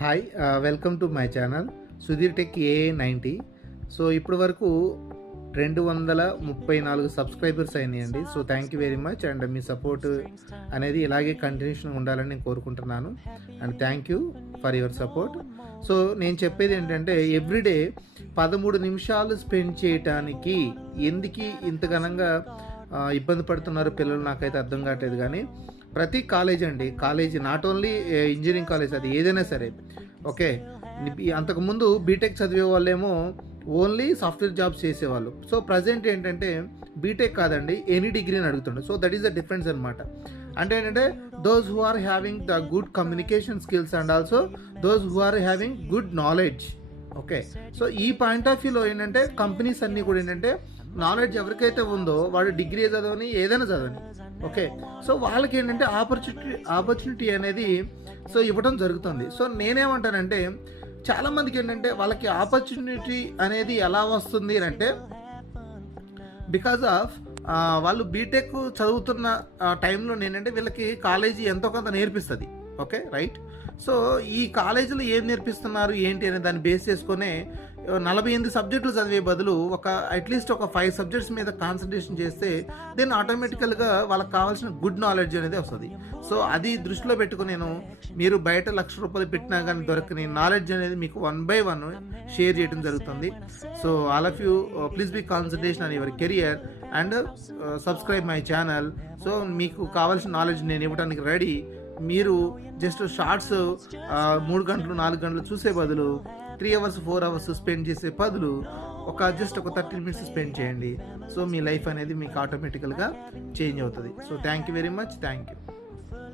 Hi, welcome to my channel Sudheer tech A A 90. So ఇప్పటి వరకు 234 subscribers అయినాయండి. So thank you very much. And మీ support అనేది ఇలాగే కంటిన్యూషన్ ఉండాలని నేను కోరుకుంటున్నాను. And thank you for your support. So నేను చెప్పేది ఏంటంటే, ఎవ్రీడే 13 నిమిషాలు స్పెండ్ చేయటానికి ఎందుకు ఇంతగానంగా ఇబ్బంది పడుతున్నారు పిల్లలు నాకైతే అర్థం కావట్లేదు. కానీ ప్రతి కాలేజ్ అండి, college not only engineering college, అది ఏదైనా సరే ఓకే. అంతకుముందు బీటెక్ చదివే వాళ్ళేమో ఓన్లీ సాఫ్ట్వేర్ జాబ్స్ చేసేవాళ్ళు. సో ప్రజెంట్ ఏంటంటే బీటెక్ కాదండి, ఎనీ డిగ్రీని అడుగుతుండే. So that is the difference అనమాట. అంటే ఏంటంటే those who are having the good communication skills and also those who are having good knowledge. Okay, so ఈ పాయింట్ ఆఫ్ వ్యూలో ఏంటంటే కంపెనీస్ అన్నీ కూడా ఏంటంటే నాలెడ్జ్ ఎవరికైతే ఉందో వాడు డిగ్రీ చదవని ఏదైనా చదవని ఓకే. సో వాళ్ళకి ఏంటంటే ఆపర్చునిటీ అనేది సో ఇవ్వడం జరుగుతుంది. సో నేనేమంటానంటే చాలామందికి ఏంటంటే వాళ్ళకి ఆపర్చునిటీ అనేది ఎలా వస్తుంది అంటే బికాజ్ ఆఫ్ వాళ్ళు బీటెక్ చదువుతున్న టైంలో ఏంటంటే వీళ్ళకి కాలేజీ ఎంతో కొంత నేర్పిస్తుంది. Okay right. సో ఈ కాలేజీలో ఏం నేర్పిస్తున్నారు ఏంటి అనే దాన్ని బేస్ చేసుకునే 48 సబ్జెక్టులు చదివే బదులు అట్లీస్ట్ ఒక 5 సబ్జెక్ట్స్ మీద కాన్సన్ట్రేషన్ చేస్తే దెన్ ఆటోమేటికల్గా వాళ్ళకి కావాల్సిన గుడ్ నాలెడ్జ్ అనేది వస్తుంది. సో అది దృష్టిలో పెట్టుకుని నేను మీరు బయట ₹1,00,000 పెట్టినా కానీ దొరకని నాలెడ్జ్ అనేది మీకు 1 by 1 షేర్ చేయడం జరుగుతుంది. So all of you please be concentration on your career and subscribe my channel. So మీకు కావాల్సిన నాలెడ్జ్ నేను ఇవ్వడానికి రెడీ. మీరు జస్ట్ షార్ట్స్ 3 గంటలు 4 గంటలు చూసే బదులు 3 hours 4 hours స్పెండ్ చేసే బదులు జస్ట్ ఒక 30 minutes స్పెండ్ చేయండి. సో మీ లైఫ్ అనేది మీకు ఆటోమేటికల్గా చేంజ్ అవుతుంది. So thank you very much. Thank you.